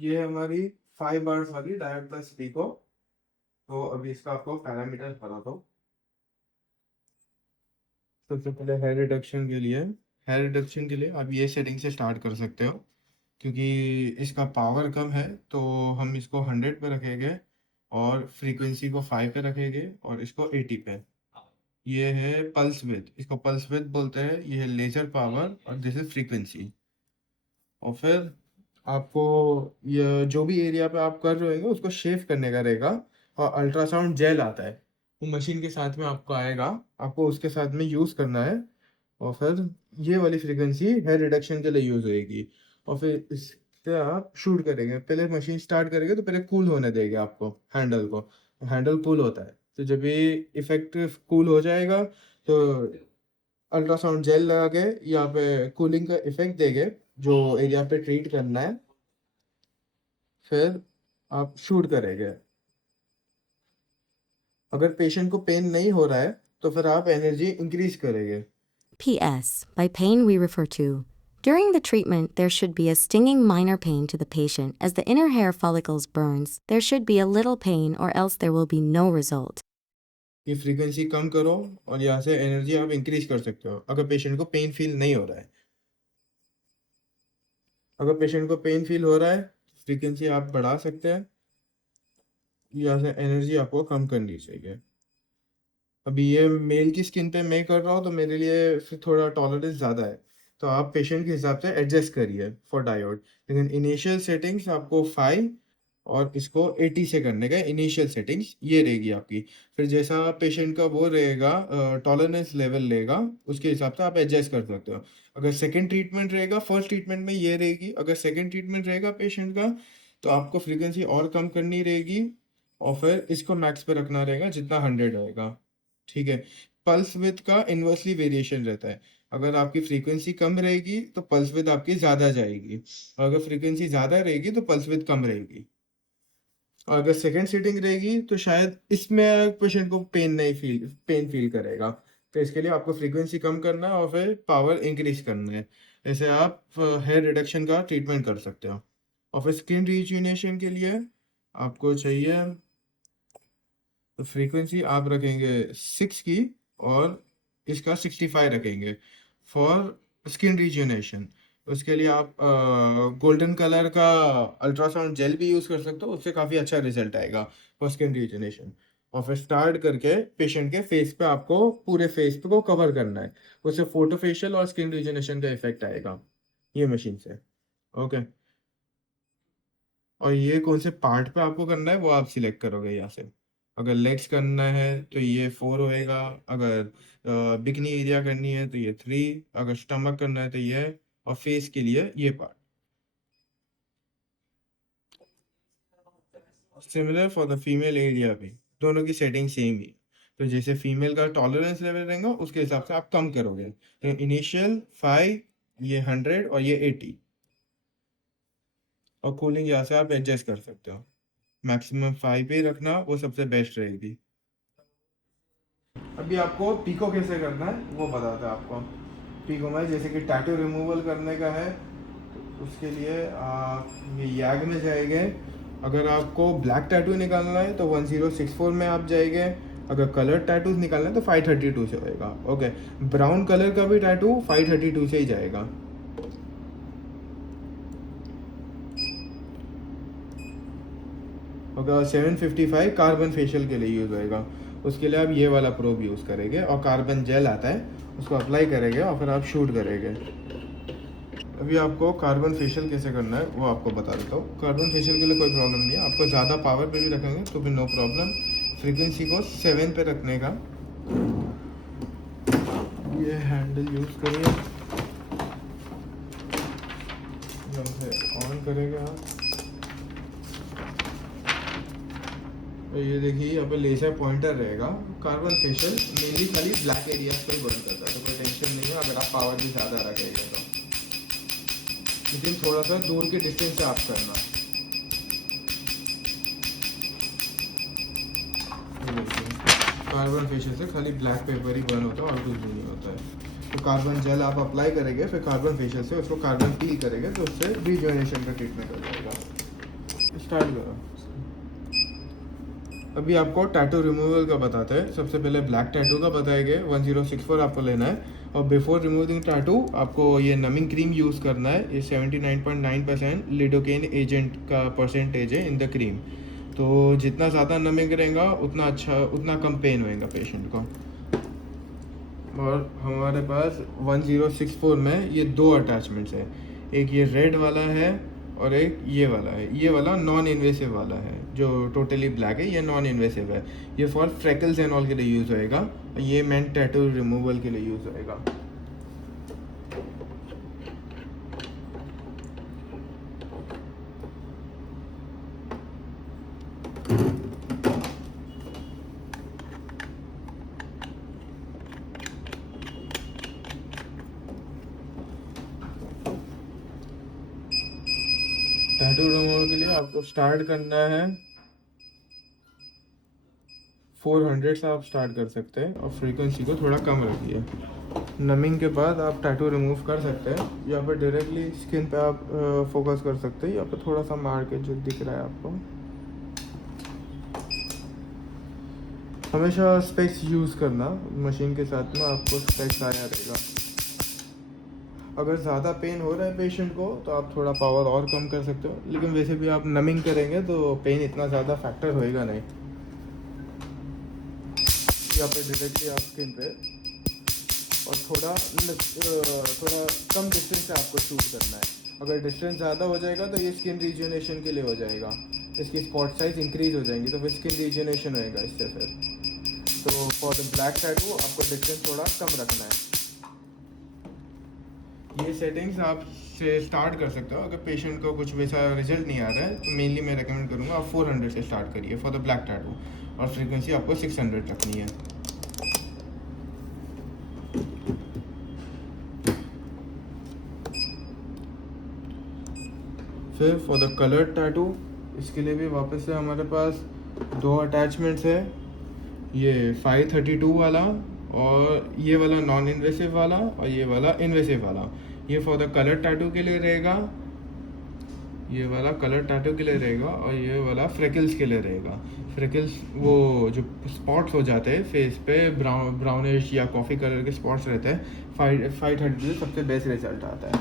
ये हमारी 5 आवर्स वाली डायोड प्लस पीको। तो अभी इसका आपको पैरामीटर बता दो। सबसे पहले हेयर रिडक्शन के लिए आप ये सेटिंग से स्टार्ट कर सकते हो, क्योंकि इसका पावर कम है तो हम इसको 100 पे रखेंगे और फ्रीक्वेंसी को 5 पे रखेंगे और इसको 80 पे। ये है पल्स विद, इसको पल्स विद बोलते हैं। ये है लेजर पावर और दिस इज फ्रीक्वेंसी। और फिर आपको ये जो भी एरिया पे आप कर रहे हो उसको शेव करने का रहेगा। और अल्ट्रासाउंड जेल आता है, वो मशीन के साथ में आपको आएगा, आपको उसके साथ में यूज़ करना है। और फिर ये वाली फ्रीक्वेंसी हेयर रिडक्शन के लिए यूज़ होएगी। और फिर इससे आप शूट करेंगे, पहले मशीन स्टार्ट करेंगे तो पहले कूल होने देंगे आपको हैंडल को। हैंडल कूल होता है तो जब ये इफेक्ट कूल हो जाएगा तो अल्ट्रासाउंड जेल लगा के यहाँ पे कूलिंग का इफेक्ट देंगे जो एरिया पे ट्रीट करना है। फिर आप शूट करेंगे। अगर पेशेंट को पेन नहीं हो रहा है तो फिर आप एनर्जी इंक्रीज करेंगे। PS. By pain, we refer to. During the treatment, there should be a stinging minor pain to the patient as the inner hair follicles burns. There should be a little pain or else there will be no result. ये frequency कम करो और यहाँ से energy आप increase कर सकते हो अगर पेशेंट को पेन फील नहीं हो रहा है। अगर पेशेंट को पेन फील हो रहा है फ्रीक्वेंसी आप बढ़ा सकते हैं। यहाँ से एनर्जी आपको कम करनी चाहिए। अभी ये मेल की स्किन पे मैं कर रहा हूँ तो मेरे लिए फिर थोड़ा टॉलरेंस ज़्यादा है, तो आप पेशेंट के हिसाब से एडजस्ट करिए फॉर डायोड। लेकिन इनिशियल सेटिंग्स आपको 5 और इसको 80 से करने का इनिशियल सेटिंग्स ये रहेगी आपकी। फिर जैसा पेशेंट का वो रहेगा टॉलरेंस लेवल रहेगा उसके हिसाब से आप एडजस्ट कर सकते हो। अगर सेकेंड ट्रीटमेंट रहेगा, फर्स्ट ट्रीटमेंट में ये रहेगी, अगर सेकेंड ट्रीटमेंट रहेगा पेशेंट का तो आपको फ्रीक्वेंसी और कम करनी रहेगी और फिर इसको मैक्स पे रखना रहेगा जितना 100 रहेगा। ठीक है। पल्स विद का इन्वर्सली वेरिएशन रहता है। अगर आपकी फ्रीक्वेंसी कम रहेगी तो पल्स विद आपकी ज़्यादा जाएगी, और अगर फ्रीक्वेंसी ज़्यादा रहेगी तो पल्स विद कम रहेगी। और अगर सेकेंड सीटिंग रहेगी तो शायद इसमें पेशेंट को पेन फील करेगा। तो इसके लिए आपको फ्रीक्वेंसी कम करना है और फिर पावर इंक्रीज करना है। ऐसे आप हेयर रिडक्शन का ट्रीटमेंट कर सकते हो। और फिर स्किन रिजुविनेशन के लिए आपको चाहिए तो फ्रीक्वेंसी आप रखेंगे 6 की और इसका 65 रखेंगे फॉर स्किन रिजुविनेशन। उसके लिए आप गोल्डन कलर का अल्ट्रासाउंड जेल भी यूज़ कर सकते हो, उससे काफ़ी अच्छा रिजल्ट आएगा फॉर स्किन रिजुविनेशन। और फिर स्टार्ट करके पेशेंट के फेस पे आपको पूरे फेस पे को कवर करना है, उससे फोटो फेशियल और स्किन रिजुविनेशन का इफेक्ट आएगा ये मशीन से। ओके। और ये कौन से पार्ट पे आपको करना है वो आप सिलेक्ट करोगे यहाँ से। अगर लेग्स करना है तो ये 4 होएगा, अगर बिकनी एरिया करनी है तो ये 3, अगर स्टमक करना है तो ये, और फेस के लिए ये part. Similar for the female area भी, दोनों की सेटिंग सेम ही। तो जैसे फीमेल का टॉलरेंस लेवल रहेगा उसके हिसाब से आप कम करोगे। तो इनिशियल 5, ये 100 और ये 80। और कूलिंग यहाँ से आप एडजस्ट कर सकते हो, मैक्सिमम 5 पे ही रखना वो सबसे बेस्ट रहेगी। अभी आपको पीको कैसे करना है वो बताते हैं आपको। पीको में जैसे कि टैटू रिमूवल करने का है तो उसके लिए आप ये याग में जाएंगे। अगर आपको ब्लैक टैटू निकालना है तो 1064 में आप जाएंगे। अगर कलर टैटूज निकालना है तो 532 से होएगा। ओके। ब्राउन कलर का भी टैटू 532 से ही जाएगा। अगर 755 कार्बन फेशियल के लिए यूज़ होएगा, उसके लिए आप ये वाला प्रोब यूज़ करेंगे और कार्बन जेल आता है उसको अप्लाई करेंगे और फिर आप शूट करेंगे। अभी आपको कार्बन फेशियल कैसे करना है वो आपको बता देता हूँ। कार्बन फेशियल के लिए कोई प्रॉब्लम नहीं है, आपको ज़्यादा पावर पे भी रखेंगे तो भी नो प्रॉब्लम। फ्रीक्वेंसी को 7 पे रखने का। ये हैंडल यूज़ करिए, ऑन करेंगे आप। तो ये देखिए यहाँ पे लेजर पॉइंटर रहेगा। कार्बन फेशियल मेनली खाली ब्लैक एरियाज पे बर्न करता है तो कोई टेंशन नहीं है अगर आप पावर भी ज़्यादा रखेंगे तो। लेकिन थोड़ा सा दूर के डिस्टेंस से आप करना। कार्बन फेशियल से खाली ब्लैक पेपर ही बर्न होता है और कुछ भी नहीं होता है। तो कार्बन जेल आप अप्लाई करेंगे, फिर कार्बन फेशियल से उसको कार्बन पील करेंगे तो उससे रिजुविनेशन का ट्रीटमेंट हो जाएगा। स्टार्ट करो। अभी आपको टैटू रिमूवल का बताते हैं। सबसे पहले ब्लैक टैटू का बताएंगे, 1064 आपको लेना है। और बिफोर रिमूविंग टैटू आपको ये नमिंग क्रीम यूज़ करना है। ये 79.9% लिडोकेन एजेंट का परसेंटेज है इन द क्रीम। तो जितना ज़्यादा नमिंग रहेगा उतना अच्छा, उतना कम पेन होएगा पेशेंट को। और हमारे पास 1064 में ये दो अटैचमेंट्स है, एक ये रेड वाला है और एक ये वाला है। ये वाला नॉन इन्वेसिव वाला है जो टोटली ब्लैक है, ये नॉन इन्वेसिव है। ये फॉर फ्रेकल्स एंड ऑल के लिए यूज़ होएगा। ये मैन टैटू रिमूवल के लिए यूज़ होएगा। टैटू रिमूवल के लिए आपको स्टार्ट करना है 400 से आप स्टार्ट कर सकते हैं और फ्रीक्वेंसी को थोड़ा कम रखिए। नमिंग के बाद आप टैटू रिमूव कर सकते हैं। यहाँ पर डायरेक्टली स्किन पे आप फोकस कर सकते हैं। यहाँ पे थोड़ा सा मार के जो दिख रहा है आपको। हमेशा स्पेक्स यूज़ करना, मशीन के साथ में आपको स्पेक्स आया रहेगा। अगर ज़्यादा पेन हो रहा है पेशेंट को तो आप थोड़ा पावर और कम कर सकते हो, लेकिन वैसे भी आप नमिंग करेंगे तो पेन इतना ज़्यादा फैक्टर होएगा नहीं। यहाँ पर डायरेक्टली आप स्किन पे और थोड़ा कम डिस्टेंस से आपको शूट करना है। अगर डिस्टेंस ज़्यादा हो जाएगा तो ये स्किन रीजनेशन के लिए हो जाएगा, इसकी स्पॉट साइज इंक्रीज हो जाएंगी तो फिर स्किन रीजनेशन होएगा इससे। फिर तो फॉर द ब्लैक टैटू आपको डिस्टेंस थोड़ा कम रखना है। ये सेटिंग्स आप से स्टार्ट कर सकते हो। अगर पेशेंट को कुछ वैसा रिजल्ट नहीं आ रहा है तो मेनली मैं रेकमेंड करूँगा आप 400 से स्टार्ट करिए फॉर द ब्लैक टैटू, और फ्रीक्वेंसी आपको 600 रखनी है। फिर फॉर द कलर टैटू, इसके लिए भी वापस से हमारे पास दो अटैचमेंट्स है, ये 532 वाला और ये वाला नॉन इन्वेसिव वाला और ये वाला इन्वेसिव वाला। ये फॉर द कलर टैटू के लिए रहेगा, ये वाला कलर टैटू के लिए रहेगा और ये वाला फ्रेकल्स के लिए रहेगा। फ्रेकल्स वो जो स्पॉट्स हो जाते हैं फेस पे, ब्राउनिश या कॉफ़ी कलर के स्पॉट्स रहते हैं, 530 से सबसे बेस्ट रिजल्ट आता है।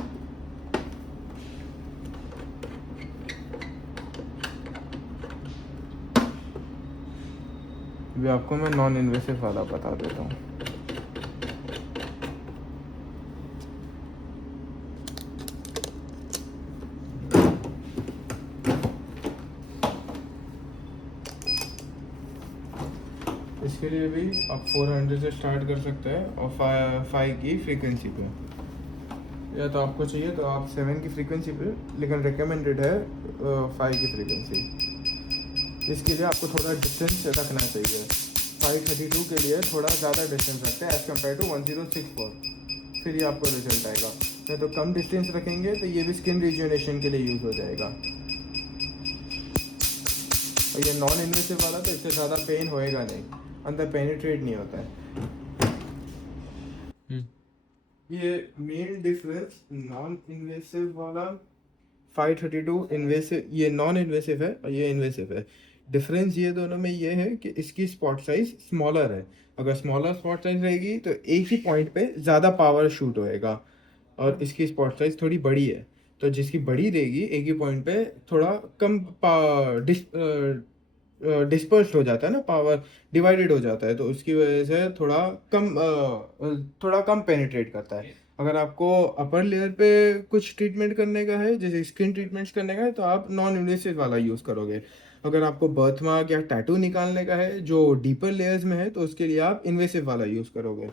अभी आपको मैं नॉन इन्वेसिव वाला बता देता हूँ। इसके लिए भी आप 400 से स्टार्ट कर सकते हैं और 5 की फ्रीक्वेंसी पे, या तो आपको चाहिए तो आप 7 की फ्रीक्वेंसी पे, लेकिन रिकमेंडेड है 5 की फ्रीक्वेंसी। इसके लिए आपको थोड़ा डिस्टेंस रखना चाहिए। 532 के लिए थोड़ा ज़्यादा डिस्टेंस रखते हैं एज़ कम्पेयर टू 1064, फिर ये आपको रिजल्ट आएगा। नहीं तो कम डिस्टेंस रखेंगे तो ये भी स्किन रिजुनेशन के लिए यूज़ हो जाएगा। और ये नॉन इन्वेसिव वाला तो इससे ज़्यादा पेन होएगा नहीं, अंदर पेनिट्रेट नहीं होता है। ये मेन डिफरेंस नॉन इन्वेसिव वाला 532 इन्वेसिव, ये नॉन इन्वेसिव है और ये इन्वेसिव है। डिफरेंस ये दोनों में ये है कि इसकी स्पॉट साइज स्मॉलर है। अगर स्मॉलर स्पॉट साइज रहेगी तो एक ही पॉइंट पे ज़्यादा पावर शूट होएगा, और इसकी स्पॉट साइज थोड़ी बड़ी है तो जिसकी बड़ी रहेगी एक ही पॉइंट पे थोड़ा कम डिस्पर्स्ड हो जाता है ना, पावर डिवाइडेड हो जाता है, तो उसकी वजह से थोड़ा कम पेनिट्रेट करता है। अगर आपको अपर लेयर पे कुछ ट्रीटमेंट करने का है, जैसे स्किन ट्रीटमेंट्स करने का है, तो आप नॉन इन्वेसिव वाला यूज़ करोगे। अगर आपको बर्थ मार्क या टैटू निकालने का है जो डीपर लेयर्स में है तो उसके लिए आप इन्वेसिव वाला यूज़ करोगे।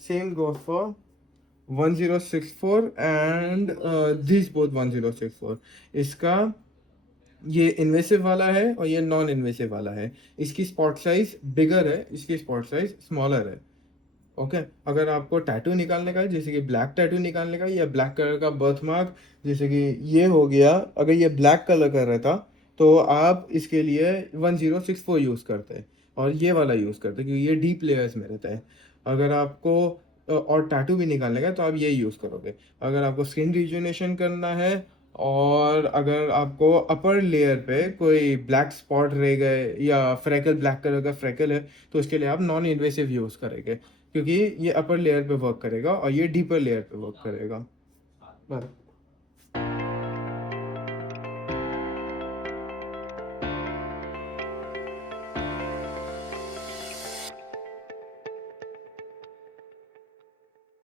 Same goes for 1064 and this both 1064। इसका ये इन्वेसिव वाला है और ये नॉन इन्वेसिव वाला है। इसकी स्पॉट साइज बिगर है, इसकी स्पॉट साइज स्मॉलर है। ओके अगर आपको टैटू निकालने का है, जैसे कि ब्लैक टैटू निकालने का है या ब्लैक कलर का बर्थ मार्क, जैसे कि ये हो गया, अगर ये ब्लैक कलर का रहता तो आप इसके लिए 1064 यूज़ करते और ये वाला यूज़ करते, क्योंकि ये डीप लेयर्स में रहता है। अगर आपको और टैटू भी निकालने का है तो आप ये यूज़ करोगे। अगर आपको स्किन रिजुनेशन करना है और अगर आपको अपर लेयर पे कोई ब्लैक स्पॉट रह गए या फ्रेकल, ब्लैक कलर का फ्रेकल है, तो उसके लिए आप नॉन इन्वेसिव यूज़ करेंगे, क्योंकि ये अपर लेयर पे वर्क करेगा और ये डीपर लेयर पे वर्क करेगा। बस।